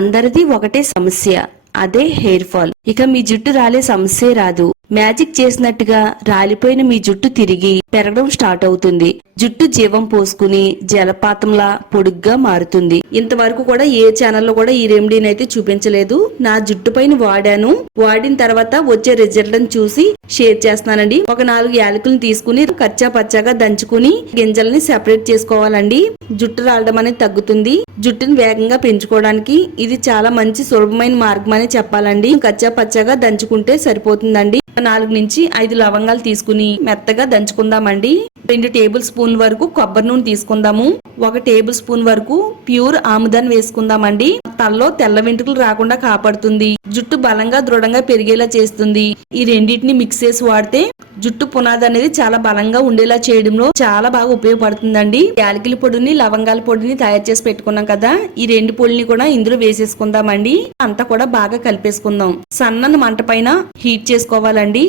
అందరిది ఒకటే సమస్య, అదే హెయిర్ ఫాల్. ఇక మీ జుట్టు రాలే సమస్యే రాదు. మ్యాజిక్ చేసినట్టుగా రాలిపోయిన మీ జుట్టు తిరిగి పెరగడం స్టార్ట్ అవుతుంది. జుట్టు జీవం పోసుకుని జలపాతంలా పొడుగ్గా మారుతుంది. ఇంతవరకు కూడా ఏ ఛానల్లో కూడా ఈ రెమెడీని అయితే చూపించలేదు. నా జుట్టు పైన వాడాను. వాడిన తర్వాత వచ్చే రిజల్ట్ చూసి షేర్ చేస్తున్నానండి. ఒక 4 యాలకులను తీసుకుని కచ్చా పచ్చాగా దంచుకుని గింజల్ని సెపరేట్ చేసుకోవాలండి. జుట్టు రాలడం అనేది తగ్గుతుంది. జుట్టుని వేగంగా పెంచుకోవడానికి ఇది చాలా మంచి సులభమైన మార్గం అని చెప్పాలండి. కచ్చా పచ్చాగా దంచుకుంటే సరిపోతుందండి. 4 నుంచి 5 లవంగాలు తీసుకుని మెత్తగా దంచుకుందామండి. 2 టేబుల్ స్పూన్ల వరకు కొబ్బరి నూనె తీసుకుందాము. 1 టేబుల్ స్పూన్ వరకు ప్యూర్ ఆముదాన్ని వేసుకుందామండి. తలలో తెల్ల వెంట్రుకలు రాకుండా కాపాడుతుంది. జుట్టు బలంగా దృఢంగా పెరిగేలా చేస్తుంది. ఈ రెండింటిని మిక్స్ చేసి వాడితే జుట్టు పునాది అనేది చాలా బలంగా ఉండేలా చేయడంలో చాలా బాగా ఉపయోగపడుతుందండి. యాలకుల పొడిని లవంగాల పొడిని తయారు చేసి పెట్టుకున్నాం కదా, ఈ 2 పొడిని కూడా ఇందులో వేసేసుకుందామండి. అంతా కూడా బాగా కలిపేసుకుందాం. సన్నని మంట పైన హీట్ చేసుకోవాలండి.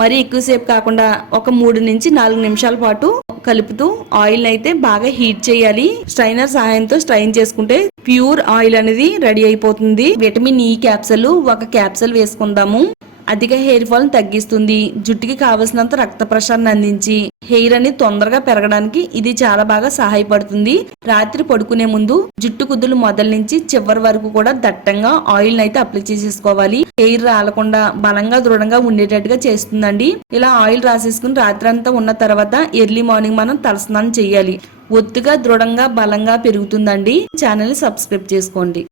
మరి ఎక్కువసేపు కాకుండా ఒక 3 నుంచి 4 నిమిషాల పాటు కలుపుతూ ఆయిల్ అయితే బాగా హీట్ చేయాలి. స్ట్రైనర్ సహాయంతో స్ట్రైన్ చేసుకుంటే ప్యూర్ ఆయిల్ అనేది రెడీ అయిపోతుంది. విటమిన్ ఈ క్యాప్సూల్ 1 క్యాప్సూల్ వేసుకుందాము. అధిక హెయిర్ ఫాల్ తగ్గిస్తుంది. జుట్టుకి కావలసినంత రక్త ప్రసరణ అందించి హెయిర్ అనేది తొందరగా పెరగడానికి ఇది చాలా బాగా సహాయపడుతుంది. రాత్రి పడుకునే ముందు జుట్టు కుదులు మొదల నుంచి చివరి వరకు కూడా దట్టంగా ఆయిల్ అయితే అప్లై చేసేసుకోవాలి. హెయిర్ రాలకుండా బలంగా దృఢంగా ఉండేటట్టుగా చేస్తుందండి. ఇలా ఆయిల్ రాసేసుకుని రాత్రి అంతా ఉన్న తర్వాత ఎర్లీ మార్నింగ్ మనం తలస్నానం చేయాలి. ఒత్తుగా దృఢంగా బలంగా పెరుగుతుందండి. ఛానల్ ని సబ్స్క్రైబ్ చేసుకోండి.